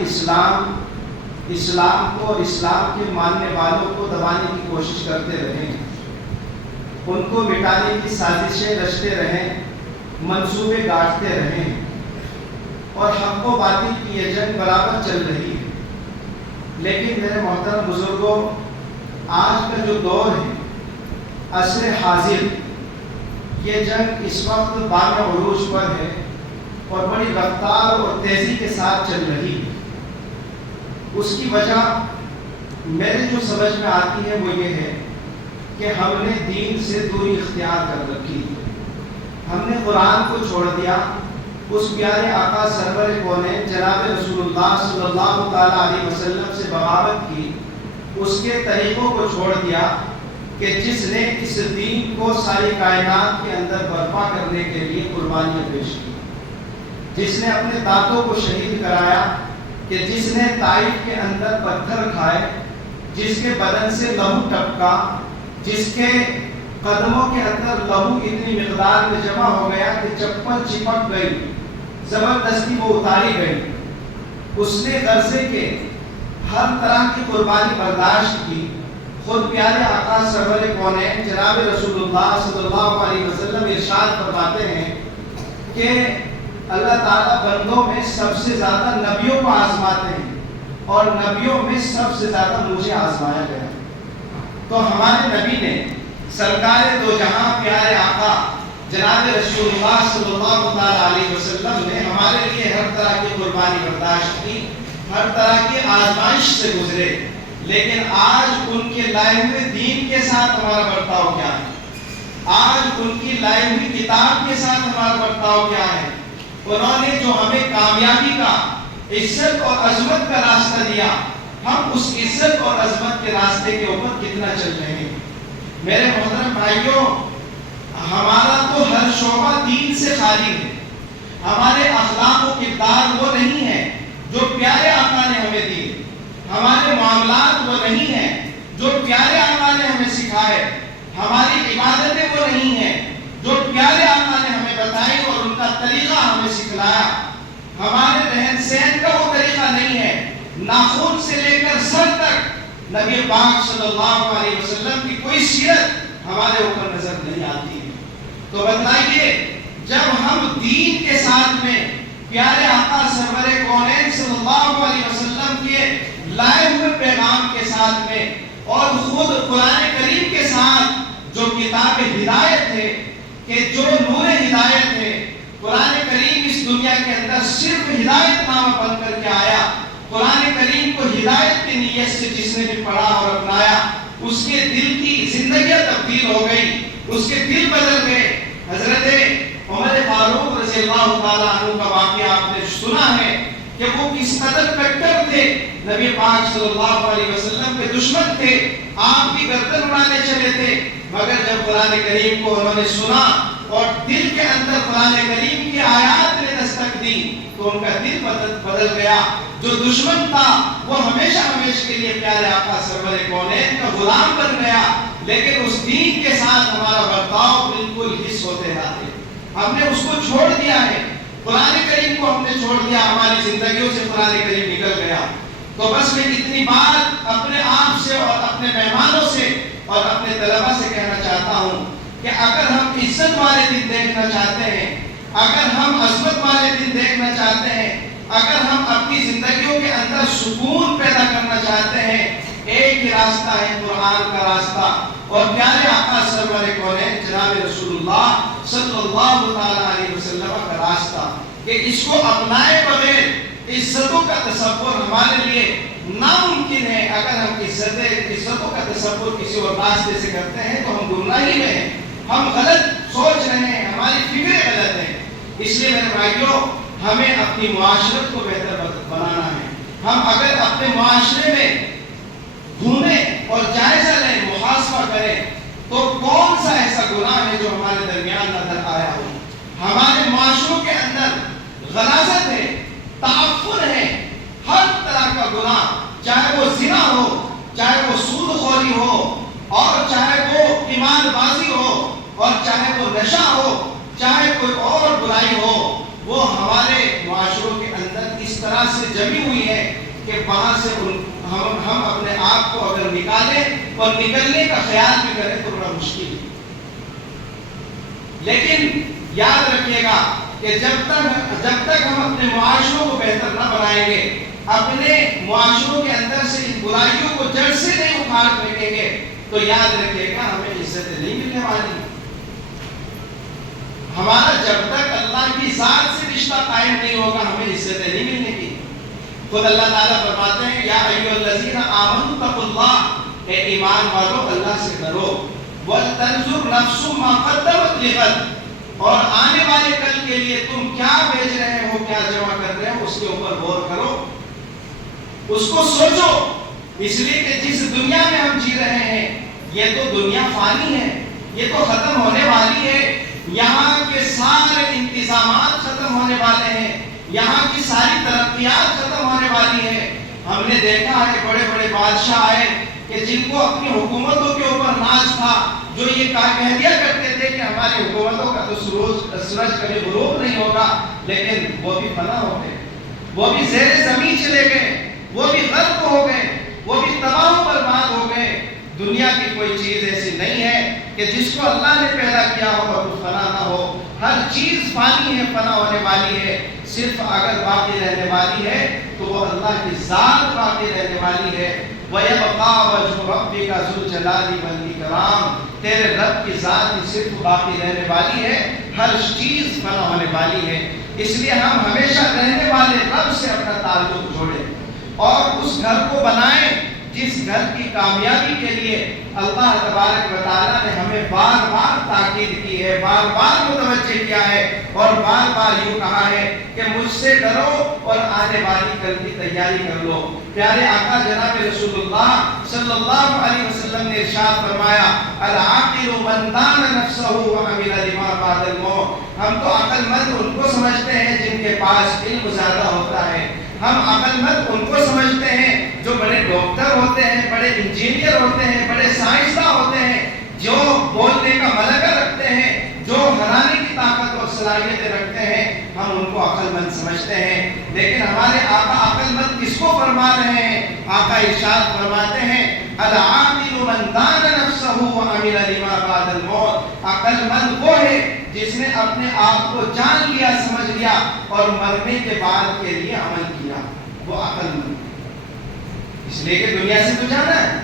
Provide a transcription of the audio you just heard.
اسلام کو اور اسلام کے ماننے والوں کو دبانے کی کوشش کرتے رہیں، ان کو مٹانے کی سازشیں رچتے رہیں، منصوبے گاٹتے رہیں، اور حق و باطل کی یہ جنگ برابر چل رہی ہے۔ لیکن میرے محترم بزرگوں، آج کا جو دور ہے، عصر حاضر، یہ جنگ اس وقت بام عروج پر ہے اور بڑی رفتار اور تیزی کے ساتھ چل رہی ہے۔ اس کی وجہ میرے جو سمجھ میں آتی ہے وہ یہ ہے کہ ہم نے دین سے دوری اختیار کر رکھی، ہم نے قرآن کو چھوڑ دیا، اس پیارے آقا سرور کونین جناب رسول اللہ صلی اللہ تعالیٰ علیہ وسلم سے بغاوت کی، اس کے طریقوں کو چھوڑ دیا کہ جس نے اس دین کو ساری کائنات کے اندر برپا کرنے کے لیے قربانیاں پیش کی، جس نے اپنے دانتوں کو شہید کرایا، کہ جس نے طائف کے اندر پتھر کھائے، جس کے بدن سے لہو ٹپکا، جس کے قدموں کے اندر لہو اتنی مقدار میں جمع ہو گیا کہ چپل چپک گئی، زبردستی وہ اتاری گئی، اس نے غرضے کے ہر طرح کی قربانی برداشت کی۔ خود پیارے آقا سرور کونین جناب رسول اللہ صلی اللہ علیہ وسلم ارشاد فرماتے ہیں کہ اللہ تعالیٰ بندوں میں سب سے زیادہ نبیوں کو آزماتے ہیں اور نبیوں میں سب سے زیادہ مجھے آزمایا گیا۔ تو ہمارے نبی نے سرکار دو جہاں پیارے آقا جناب رسول اللہ صلی اللہ علیہ وسلم نے ہمارے لیے ہر طرح کی قربانی برداشت کی، ہر طرح کی آزمائش سے گزرے، لیکن آج ان کے لائے ہوئے دین کے ساتھ ہمارا برتاؤ کیا ہے؟ آج ان کی لائی ہوئی کتاب کے ساتھ ہمارا برتاؤ کیا ہے؟ انہوں نے جو ہمیں کامیابی کا، عزت اور عظمت کا راستہ دیا، ہم اس عزت اور عظمت کے راستے کے اوپر کتنا چل رہے ہیں؟ میرے محترم بھائیوں، ہمارا تو ہر شعبہ دین سے خالی ہے، ہمارے اخلاق و کردار وہ نہیں ہے جو پیارے آقا نے ہمیں دیے، ہمارے معاملات وہ نہیں ہیں جو پیارے آقا نے ہمیں سکھائے، ہماری عبادتیں وہ نہیں ہیں جو پیارے آقا نے ہمیں بتائی اور ان کا طریقہ ہمیں سکھلایا، ہمارے رہن سہن کا وہ طریقہ نہیں ہے، ناخن سے لے کر سر تک نبی پاک صلی اللہ علیہ وسلم کی کوئی سیرت ہمارے اوپر نظر نہیں آتی ہے۔ تو بتائیے، جب ہم دین کے ساتھ میں پیارے آقا سرور کونین صلی اللہ علیہ وسلم کے لائے ہوئے پیغام کے ساتھ میں اور خود قرآن کریم کے ساتھ جو کتاب ہدایت ہے، کہ جو نور ہدایت ہے، قرآن کریم اس دنیا کے اندر صرف ہدایت نامہ بن کر کے آیا، قرآن کریم کو ہدایت کی نیت سے جس نے بھی پڑھا اور اپنایا، اس کے دل کی زندگیاں تبدیل ہو گئی، اس کے دل بدل گئے۔ حضرت عمر فاروق رضی اللہ تعالیٰ عنہ کا واقعہ آپ نے سنا ہے کہ وہ کس قدر کٹر تھے، نبی پاک صلی اللہ علیہ وسلم کے دشمن تھے، آپ کی گردن اڑانے چلے تھے، مگر جب قرآن کریم کو انہوں نے سنا اور دل کے اندر قرآن کریم کی آیات نے دستک دی تو ان کا دل بدل گیا۔ جو دشمن تھا وہ ہمیشہ ہمیشہ کے لیے پیارے آقا سرور کونین کا غلام بن گیا، لیکن اس دین کے ساتھ ہمارا برتاؤ بالکل حس ہوتے رہتے، ہم نے اس کو چھوڑ دیا ہے، قرآن کریم کو ہم نے چھوڑ دیا، ہماری زندگیوں سے قرآن کریم نکل گیا۔ تو بس میں اتنی بات اپنے آپ سے اور اپنے مہمانوں سے اور اپنے طلبہ سے کہنا چاہتا ہوں کہ اگر ہم عزت والے دن دیکھنا چاہتے ہیں، اگر ہم عظمت والے دن دیکھنا چاہتے ہیں، اگر ہم اپنی زندگیوں کے اندر سکون پیدا کرنا چاہتے ہیں، ایک ہی راستہ ہے قرآن کا راستہ اور پیارے آقا سرور کونین جناب رسول اللہ صلی اللہ تعالیٰ علیہ وسلم کا راستہ، کہ اس کو اپنائے بغیر عزتوں کا تصور ہمارے لیے ناممکن ہے۔ اگر ہم عزتوں کا تصور کسی اور راستے سے کرتے ہیں تو ہم گمراہی میں ہیں، ہم غلط سوچ رہے ہیں، ہماری فکریں غلط ہیں۔ اس لیے میرے بھائیوں، ہمیں اپنی معاشرت کو بہتر بنانا ہے۔ ہم اگر اپنے معاشرے میں گھومیں اور جائزہ لیں، محاسبہ کریں تو کون سا ایسا گناہ ہے جو ہمارے درمیان نظر آیا ہو؟ ہمارے معاشروں کے اندر غلاظت ہے، تعفن ہے، ہر طرح کا گناہ، چاہے وہ زنا ہو، چاہے وہ سود خوری ہو، اور چاہے وہ ایمان بازی ہو، اور چاہے وہ نشہ ہو، چاہے کوئی اور برائی ہو، وہ ہمارے معاشروں کے اندر اس اس طرح سے جمی ہوئی ہے کہ وہاں سے ہم اپنے آپ کو اگر نکالیں اور نکلنے کا خیال بھی کریں تو بڑا مشکل ہے. لیکن یاد رکھیے گا کہ جب تک ہم اپنے معاشروں کو بہتر نہ بنائیں گے، اپنے معاشروں کے اندر سے ان برائیوں کو جڑ سے نہیں اکھاڑ پھینکیں گے، تو یاد رکھیے گا ہمیں عزتیں نہیں ملنے والی. ہمارا جب تک اللہ کی ذات سے رشتہ قائم نہیں ہوگا ہمیں عزتیں نہیں ملنے کی. خود اللہ تعالیٰ فرماتے ہیں یا ایھا الذین آمنوا اتقوا اللہ، اے ایمان والو اللہ سے ڈرو، وَلْتَنْظُرْ نَفْسٌ مَا قَدَّمَتْ لِغَدٍ، اور آنے والے کل کے لیے تم کیا بیچ رہے ہو، کیا جمع کر رہے ہو، اس کے اوپر غور کرو، اس کو سوچو. اس لیے کہ جس دنیا میں ہم جی رہے ہیں یہ تو دنیا فانی ہے، یہ تو ختم ہونے والی ہے. یہاں کے سارے انتظامات ختم ہونے والے ہیں، یہاں کی ساری ترقیات ختم ہونے والی ہے. ہم نے دیکھا ہے بڑے بڑے بادشاہ آئے کہ جن کو اپنی حکومتوں کے اوپر ناز تھا، جو یہ کہہ دیا کرتے تھے کہ ہماری حکومتوں کا تو سورج کبھی غروب نہیں ہوگا، لیکن وہ بھی فنا ہو گئے، وہ بھی زیر زمین چلے گئے، وہ بھی غرق ہو گئے، وہ بھی تباہ و برباد ہو گئے. دنیا کی کوئی چیز ایسی نہیں ہے کہ جس کو اللہ نے پیدا کیا ہو اور وہ فنا نہ ہو. ہر چیز فانی ہے، فنا ہونے والی ہے. صرف اگر باقی رہنے والی ہے تو وہ اللہ کی ذات باقی رہنے والی ہے. وَيَبْقَى وَجْهُ رَبِّكَ ذُو الْجَلَالِ وَالْإِكْرَامِ، تیرے رب کی ذات ہی صرف باقی رہنے والی ہے، ہر چیز فنا ہونے والی ہے. اس لیے ہم ہمیشہ رہنے والے رب سے اپنا تعلق جوڑیں اور اس گھر کو بنائیں جس گھر کی کامیابی کے لیے اللہ تبارک و تعالیٰ نے ہمیں بار بار تاکید کی ہے، بار بار متوجہ کیا ہے اور بار بار یوں کہا ہے کہ مجھ سے ڈرو اور آنے والی کل کی تیاری کر لو. پیارے آقا جناب رسول اللہ صلی اللہ علیہ وسلم نے ارشاد فرمایا العاقل من دان نفسہ وعمل لما بعد الموت. ہم تو عقل مند ان کو سمجھتے ہیں جن کے پاس علم زیادہ ہوتا ہے، ہم عقل مند ان کو سمجھتے ہیں جو بڑے ڈاکٹر ہوتے ہیں، بڑے انجینئر ہوتے ہیں، بڑے سائنسداں ہوتے ہیں، جو بولنے کا ملکہ رکھتے ہیں، جو ہرانے کی طاقت اور صلاحیتیں رکھتے ہیں، ہم ان کو عقل مند سمجھتے ہیں. لیکن ہمارے آقا عقل مند کس کو فرما رہے ہیں؟ آقا ارشاد فرماتے ہیں العاقل من دان نفسہ وعمل لما بعد الموت. عقل مند وہ ہے جس نے اپنے آپ کو جان لیا، سمجھ لیا اور مرنے کے بعد کے لیے عمل کیا، وہ عقل مند. اس لیے کہ دنیا سے تو جانا ہے،